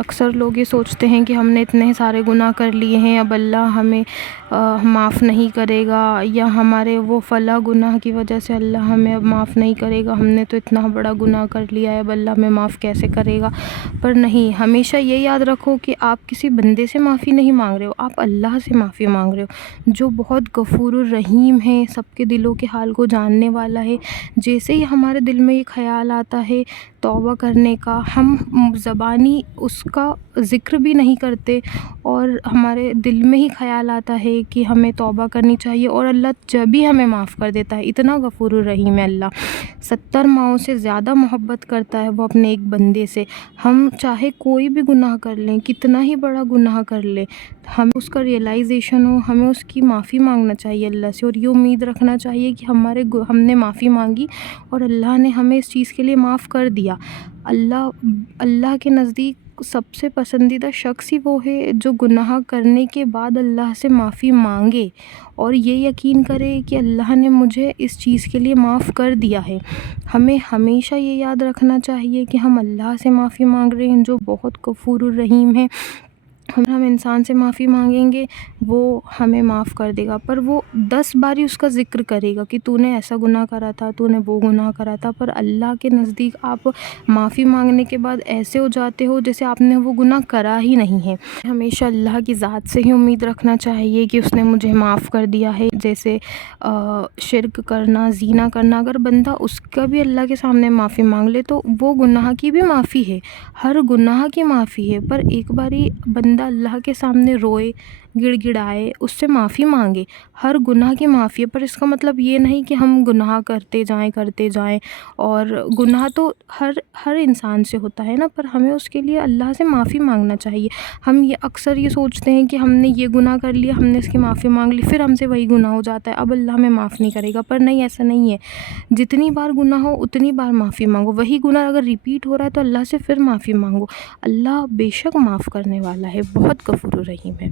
اکثر لوگ یہ سوچتے ہیں کہ ہم نے اتنے سارے گناہ کر لیے ہیں، اب اللہ ہمیں معاف نہیں کرے گا، یا ہمارے وہ فلاں گناہ کی وجہ سے اللہ ہمیں اب معاف نہیں کرے گا، ہم نے تو اتنا بڑا گناہ کر لیا ہے، اب اللہ ہمیں معاف کیسے کرے گا۔ پر نہیں، ہمیشہ یہ یاد رکھو کہ آپ کسی بندے سے معافی نہیں مانگ رہے ہو، آپ اللہ سے معافی مانگ رہے ہو، جو بہت غفور الرحیم ہے، سب کے دلوں کے حال کو جاننے والا ہے۔ جیسے ہی ہمارے دل میں یہ خیال آتا ہے توبہ کرنے کا، ہم زبانی اس کا ذکر بھی نہیں کرتے، اور ہمارے دل میں ہی خیال آتا ہے کہ ہمیں توبہ کرنی چاہیے، اور اللہ جب ہی ہمیں معاف کر دیتا ہے۔ اتنا غفور الرحیم ہے اللہ، 70 ماؤں سے زیادہ محبت کرتا ہے وہ اپنے ایک بندے سے۔ ہم چاہے کوئی بھی گناہ کر لیں، کتنا ہی بڑا گناہ کر لیں، ہمیں اس کا ریئلائزیشن ہو، ہمیں اس کی معافی مانگنا چاہیے اللہ سے، اور یہ امید رکھنا چاہیے کہ ہم نے معافی مانگی اور اللہ نے ہمیں اس چیز کے لیے معاف کر دیا۔ اللہ کے نزدیک سب سے پسندیدہ شخص ہی وہ ہے جو گناہ کرنے کے بعد اللہ سے معافی مانگے اور یہ یقین کرے کہ اللہ نے مجھے اس چیز کے لیے معاف کر دیا ہے۔ ہمیں ہمیشہ یہ یاد رکھنا چاہیے کہ ہم اللہ سے معافی مانگ رہے ہیں جو بہت غفور الرحیم ہے۔ ہم انسان سے معافی مانگیں گے وہ ہمیں معاف کر دے گا، پر وہ 10 باری اس کا ذکر کرے گا کہ تو نے ایسا گناہ کرا تھا، تو نے وہ گناہ کرا تھا، پر اللہ کے نزدیک آپ معافی مانگنے کے بعد ایسے ہو جاتے ہو جیسے آپ نے وہ گناہ کرا ہی نہیں ہے۔ ہمیشہ اللہ کی ذات سے ہی امید رکھنا چاہیے کہ اس نے مجھے معاف کر دیا ہے۔ جیسے شرک کرنا، زنا کرنا، اگر بندہ اس کا بھی اللہ کے سامنے معافی مانگ لے تو وہ گناہ کی بھی معافی ہے، ہر گناہ کی معافی ہے، پر ایک باری بندہ اللہ کے سامنے روئے، گڑ گڑائے، اس سے معافی مانگے، ہر گناہ کی معافی ہے۔ پر اس کا مطلب یہ نہیں کہ ہم گناہ کرتے جائیں، اور گناہ تو ہر انسان سے ہوتا ہے نا، پر ہمیں اس کے لیے اللہ سے معافی مانگنا چاہیے۔ ہم یہ اکثر یہ سوچتے ہیں کہ ہم نے یہ گناہ کر لیا، ہم نے اس کی معافی مانگ لی، پھر ہم سے وہی گناہ ہو جاتا ہے، اب اللہ ہمیں معاف نہیں کرے گا، پر نہیں، ایسا نہیں ہے۔ جتنی بار گناہ ہو اتنی بار معافی مانگو، وہی گناہ اگر ریپیٹ ہو رہا ہے تو اللہ سے پھر معافی مانگو۔ اللہ بے شک معاف کرنے والا ہے، بہت غفور الرحیم ہے۔